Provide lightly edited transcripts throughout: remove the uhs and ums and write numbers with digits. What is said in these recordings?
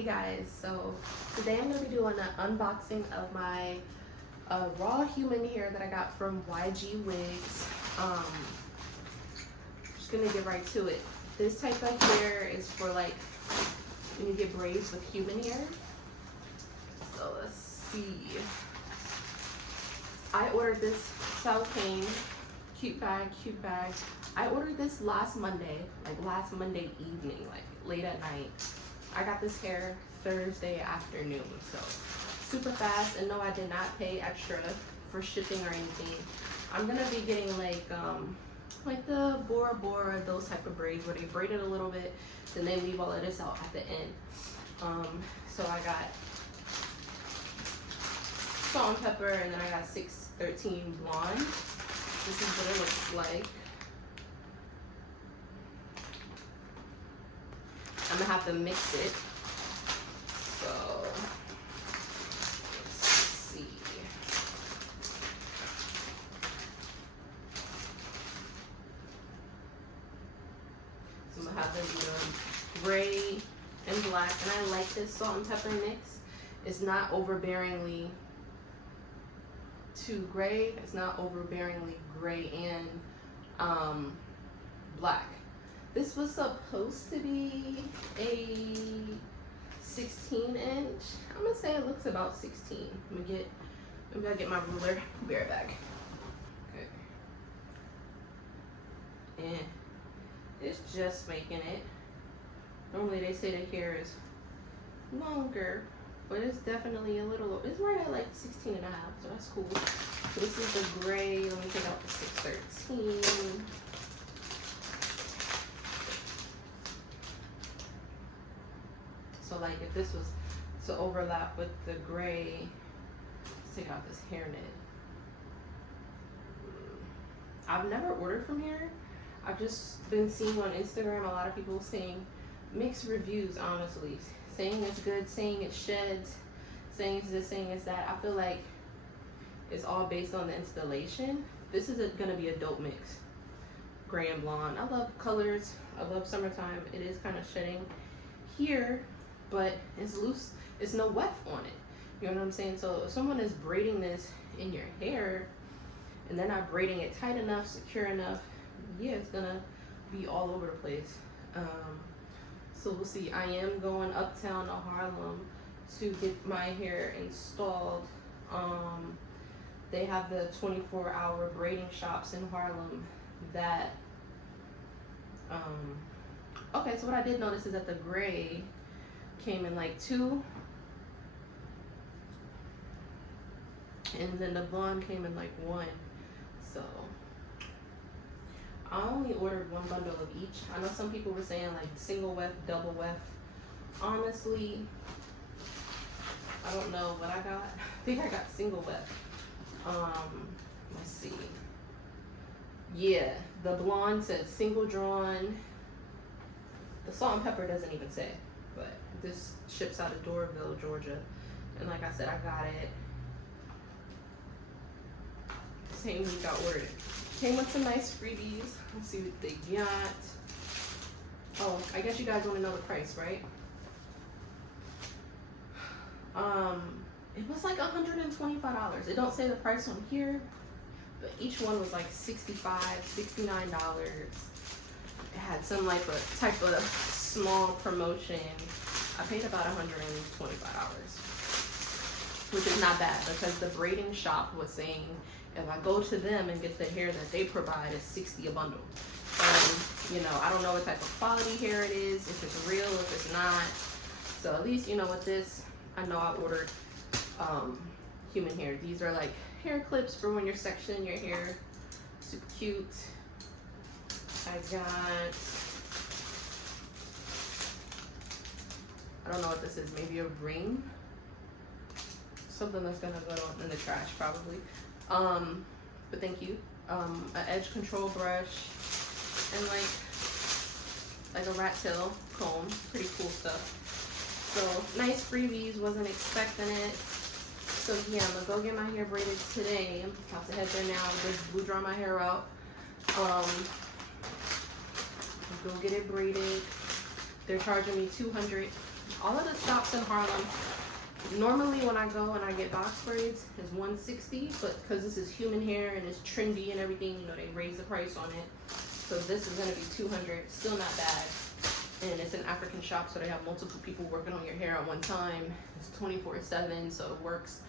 Hey guys, so today I'm going to be doing an unboxing of my raw human hair that I got from YG Wigs. Just going to get right to it. This type of hair is for like when you get braids with human hair. So let's see. I ordered this Self-Cane, cute bag. I ordered this last Monday evening, like late at night. I got this hair Thursday afternoon, so super fast. And no, I did not pay extra for shipping or anything. I'm gonna be getting like the Bora Bora, those type of braids where they braid it a little bit, then they leave all of this out at the end. So I got salt and pepper, and then I got 613 blonde. This is what it looks like. I'm gonna have to mix it. So let's see. So I'm gonna have the gray and black, and I like this salt and pepper mix. It's not overbearingly too gray. It's not overbearingly gray and black. This was supposed to be a 16 inch. I'm gonna say it looks about 16. Maybe I'll get my ruler. Be right back. Okay. And it's just making it. Normally they say the hair is longer, but it's definitely a little, it's right at like 16 and a half, so that's cool. So this is the gray. Let me take out the 613. So like if this was to overlap with the gray, let's take out this hairnet. I've never ordered from here. I've just been seeing on Instagram a lot of people saying mixed reviews, honestly. Saying it's good, saying it sheds, saying it's this, saying it's that. I feel like it's all based on the installation. This is gonna be a dope mix. Gray and blonde. I love colors. I love summertime. It is kind of shedding here, but it's loose. It's no weft on it. You know what I'm saying? So if someone is braiding this in your hair and they're not braiding it tight enough, secure enough, yeah, it's gonna be all over the place. So we'll see. I am going uptown to Harlem to get my hair installed. They have the 24-hour braiding shops in Harlem that okay, so what I did notice is that the gray came in like 2, and then the blonde came in like 1. So I only ordered 1 bundle of each. I know some people were saying like single weft, double weft. Honestly, I don't know what I got. I think I got single weft. Let's see. Yeah, the blonde said single drawn. The salt and pepper doesn't even say, but this ships out of Doraville, Georgia. And like I said, I got it the same week I ordered it. Came with some nice freebies. Let's see what they got. Oh, I guess you guys want to know the price, right? It was like $125. It don't say the price on here, but each one was like $65, $69. It had some like a type of small promotion. I paid about $125, which is not bad because the braiding shop was saying if I go to them and get the hair that they provide, it's $60 a bundle. You know, I don't know what type of quality hair it is, if it's real, if it's not. So at least, you know, with this, I know I ordered human hair. These are like hair clips for when you're sectioning your hair. Super cute. I don't know what this is, maybe a ring, something that's gonna go in the trash probably. But thank you. An edge control brush and like a rat tail comb. Pretty cool stuff. So nice freebies, wasn't expecting it. So yeah, I'm gonna go get my hair braided today. I'm about to head there now. Just blue dry my hair out. Go get it braided. They're charging me $200 All of the shops in Harlem, normally when I go and I get box braids, is $160, but because this is human hair and it's trendy and everything, you know, they raise the price on it. So this is gonna be $200, still not bad. And it's an African shop, so they have multiple people working on your hair at one time. It's 24/7, so it works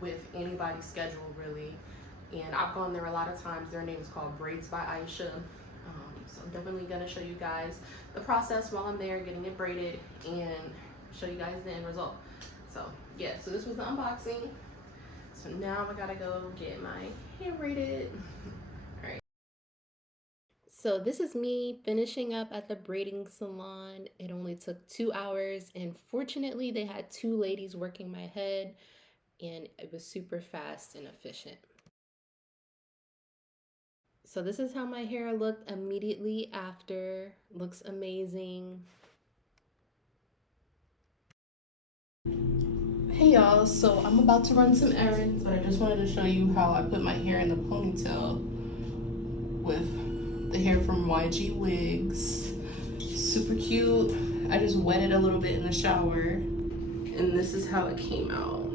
with anybody's schedule really. And I've gone there a lot of times. Their name is called Braids by Aisha. So I'm definitely gonna show you guys the process while I'm there getting it braided and show you guys the end result. So yeah, so this was the unboxing. So now I gotta go get my hair braided. All right. So this is me finishing up at the braiding salon. It only took 2 hours, and fortunately they had 2 ladies working my head, and it was super fast and efficient. So this is how my hair looked immediately after. Looks amazing. Hey y'all, so I'm about to run some errands, but I just wanted to show you how I put my hair in the ponytail with the hair from YG Wigs. Super cute. I just wet it a little bit in the shower, and this is how it came out.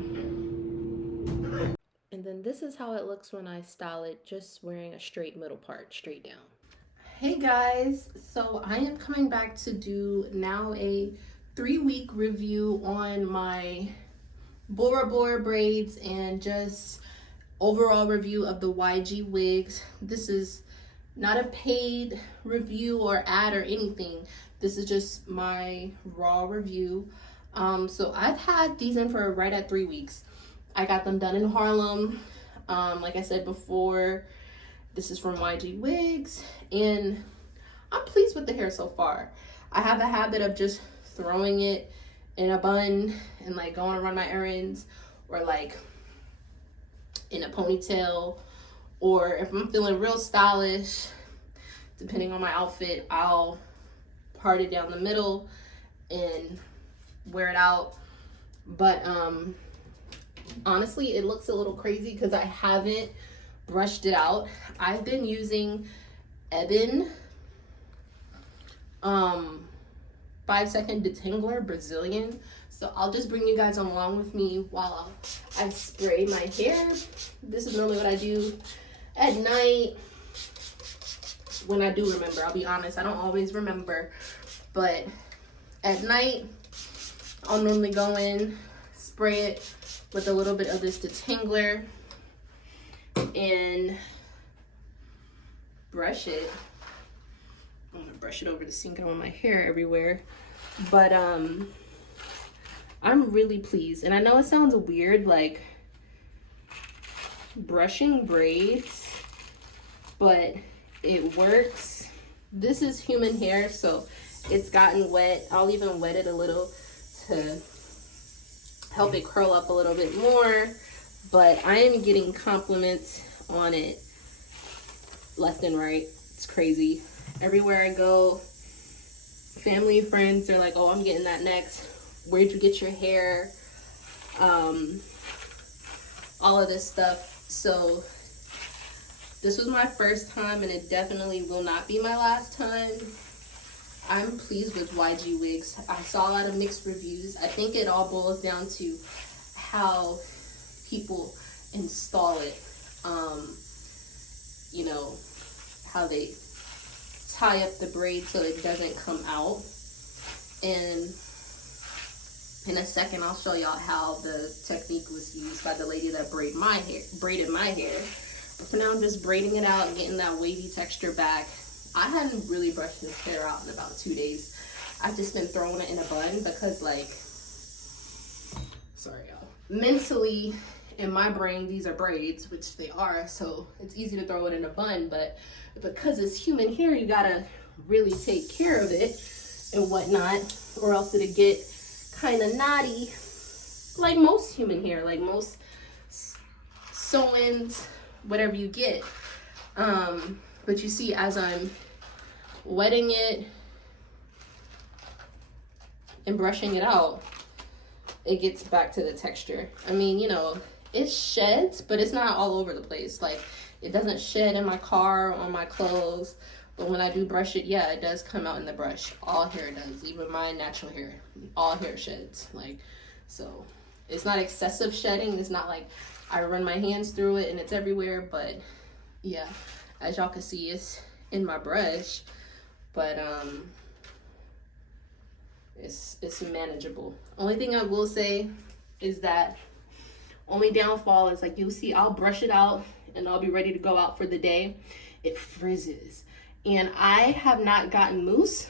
And then this is how it looks when I style it, just wearing a straight middle part, straight down. Hey guys, so I am coming back to do now a 3-week review on my Bora Bora braids and just overall review of the YG Wigs. This is not a paid review or ad or anything. This is just my raw review. So I've had these in for right at 3 weeks. I got them done in Harlem. Like I said before, this is from YG Wigs, and I'm pleased with the hair so far. I have a habit of just throwing it in a bun and like going to run my errands, or like in a ponytail, or if I'm feeling real stylish, depending on my outfit, I'll part it down the middle and wear it out. But honestly, it looks a little crazy because I haven't brushed it out. I've been using Ebin 5-second detangler Brazilian. So I'll just bring you guys along with me while I spray my hair. This is normally what I do at night when I do remember. I'll be honest, I don't always remember, but at night I'll normally go in, spray it with a little bit of this detangler and brush it. I'm gonna brush it over the sink. I don't want my hair everywhere, but I'm really pleased. And I know it sounds weird, like brushing braids, but it works. This is human hair, so it's gotten wet. I'll even wet it a little to help it curl up a little bit more, but I am getting compliments on it left and right. It's crazy. Everywhere I go, family, friends, they're like, oh, I'm getting that next. Where'd you get your hair? All of this stuff. So this was my first time, and it definitely will not be my last time. I'm pleased with YG Wigs. I saw a lot of mixed reviews. I think it all boils down to how people install it. You know, how they tie up the braid so it doesn't come out. And in a second, I'll show y'all how the technique was used by the lady that braided my hair. But for now, I'm just braiding it out and getting that wavy texture back. I hadn't really brushed this hair out in about 2 days. I've just been throwing it in a bun because, like, sorry y'all, mentally in my brain these are braids, which they are, so it's easy to throw it in a bun. But because it's human hair, you gotta really take care of it and whatnot, or else it'll get kind of knotty, like most human hair, like most sew-ins, whatever you get. But you see, as I'm wetting it and brushing it out, it gets back to the texture. I mean, you know, it sheds, but it's not all over the place. Like, it doesn't shed in my car, on my clothes, But when I do brush it, yeah, it does come out in the brush. All hair does, even my natural hair. All hair sheds. Like, so it's not excessive shedding. It's not like I run my hands through it and it's everywhere. But yeah, as y'all can see, it's in my brush. But it's manageable. Only thing I will say is that only downfall is, like, you'll see I'll brush it out and I'll be ready to go out for the day. It frizzes. And I have not gotten mousse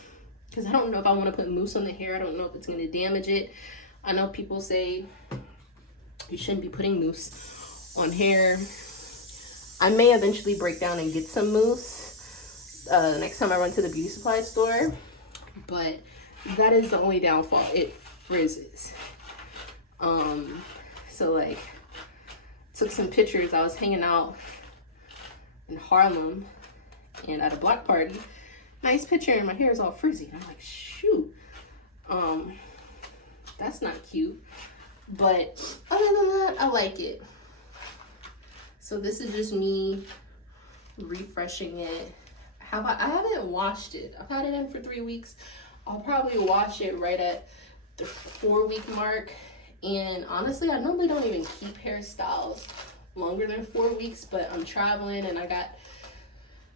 because I don't know if I want to put mousse on the hair. I don't know if it's going to damage it. I know people say you shouldn't be putting mousse on hair. I may eventually break down and get some mousse next time I run to the beauty supply store. But that is the only downfall. It frizzes. So, like, took some pictures. I was hanging out in Harlem and at a block party. Nice picture, and my hair is all frizzy. I'm like, shoot. That's not cute. But other than that, I like it. So this is just me refreshing it. I haven't washed it. I've had it in for 3 weeks. I'll probably wash it right at the 4-week mark. And honestly, I normally don't even keep hairstyles longer than 4 weeks, but I'm traveling and I got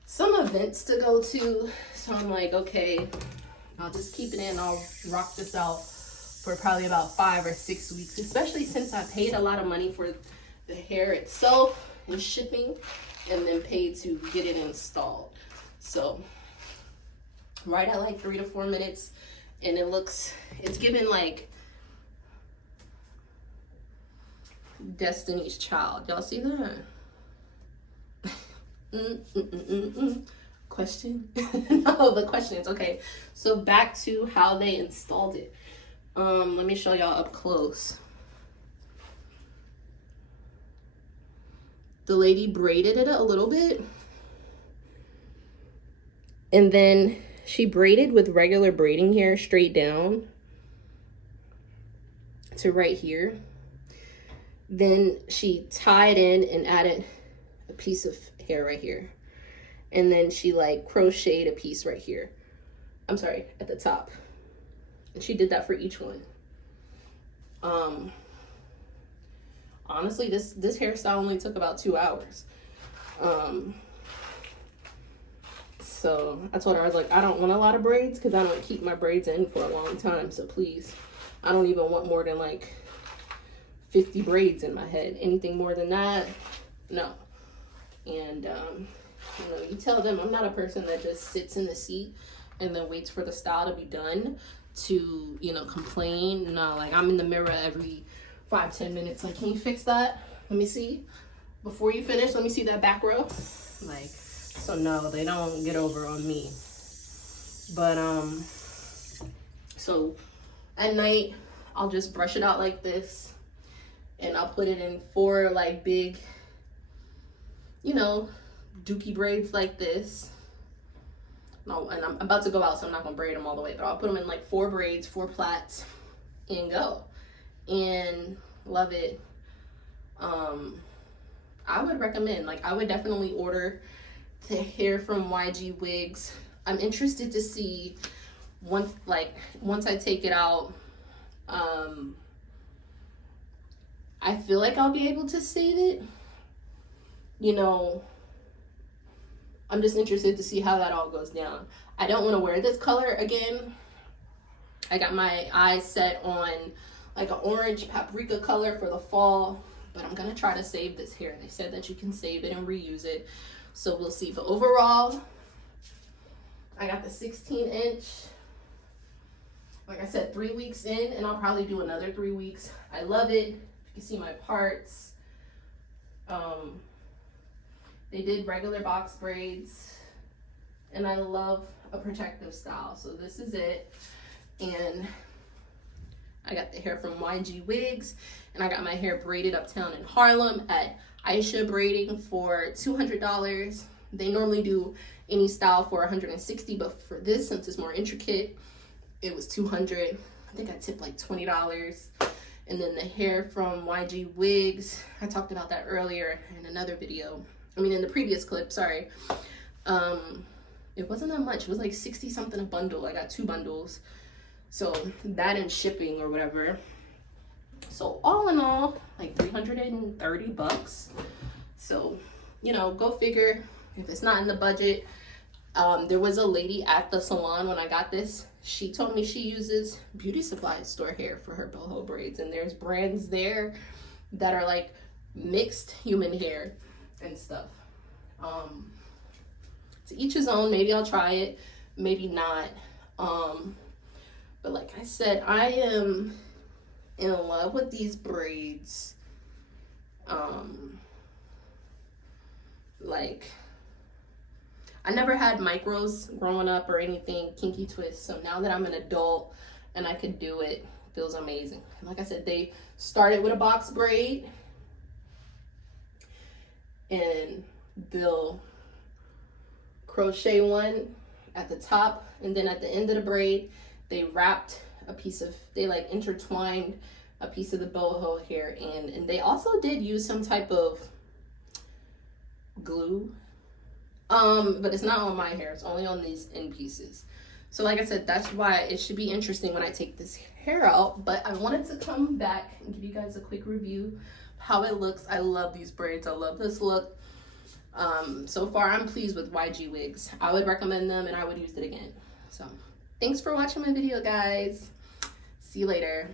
some events to go to. So I'm like, okay, I'll just keep it in. I'll rock this out for probably about 5 or 6 weeks, especially since I paid a lot of money for the hair itself and shipping, and then paid to get it installed. So right at like 3 to 4 minutes, and it's giving like Destiny's Child. Y'all see that? Question? No, the question is, okay, so back to how they installed it. Let me show y'all up close. The lady braided it a little bit, and then she braided with regular braiding hair straight down to right here. Then she tied in and added a piece of hair right here. And then she like crocheted a piece right here. I'm sorry, at the top. And she did that for each one. Honestly, this hairstyle only took about 2 hours. So I told her, I was like, I don't want a lot of braids because I don't keep my braids in for a long time. So please, I don't even want more than like 50 braids in my head. Anything more than that, no. And you know, you tell them I'm not a person that just sits in the seat and then waits for the style to be done to, you know, complain. No, like, I'm in the mirror every 5-10 minutes. Like, can you fix that? Let me see. Before you finish, let me see that back row. Like, so no, they don't get over on me. But so at night, I'll just brush it out like this, and I'll put it in 4 like big, you know, dookie braids like this. No, and I'm about to go out, so I'm not gonna braid them all the way, but I'll put them in like 4 braids, 4 plaits, and go. And love it. I would recommend, like, I would definitely order the hair from YG Wigs. I'm interested to see once I take it out, I feel like I'll be able to save it. You know, I'm just interested to see how that all goes down. I don't want to wear this color again. I got my eyes set on like an orange paprika color for the fall, but I'm gonna try to save this hair. They said that you can save it and reuse it, so we'll see. But overall, I got the 16-inch. Like I said, 3 weeks in, and I'll probably do another 3 weeks. I love it. You can see my parts. They did regular box braids, and I love a protective style. So this is it. And I got the hair from YG Wigs, and I got my hair braided uptown in Harlem at Aisha Braiding for $200. They normally do any style for $160, but for this, since it's more intricate, it was $200. I think I tipped like $20. And then the hair from YG Wigs, I talked about that earlier in another video. I mean, in the previous clip, sorry. It wasn't that much. It was like 60 something a bundle. I got 2 bundles. So that and shipping or whatever. So all in all, like 330 bucks. So, you know, go figure if it's not in the budget. There was a lady at the salon when I got this. She told me she uses beauty supply store hair for her boho braids, and there's brands there that are like mixed human hair and stuff. To each his own. Maybe I'll try it, maybe not. But like I said, I am in love with these braids. Like, I never had micros growing up or anything, kinky twist. So now that I'm an adult and I can do it, feels amazing. And like I said, they started with a box braid, and they'll crochet one at the top, and then at the end of the braid, they wrapped a piece of, they like intertwined a piece of the boho hair in, and they also did use some type of glue, but it's not on my hair, it's only on these end pieces. So like I said, that's why it should be interesting when I take this hair out. But I wanted to come back and give you guys a quick review of how it looks. I love these braids, I love this look. So far I'm pleased with YG Wigs. I would recommend them and I would use it again. So thanks for watching my video, guys. See you later.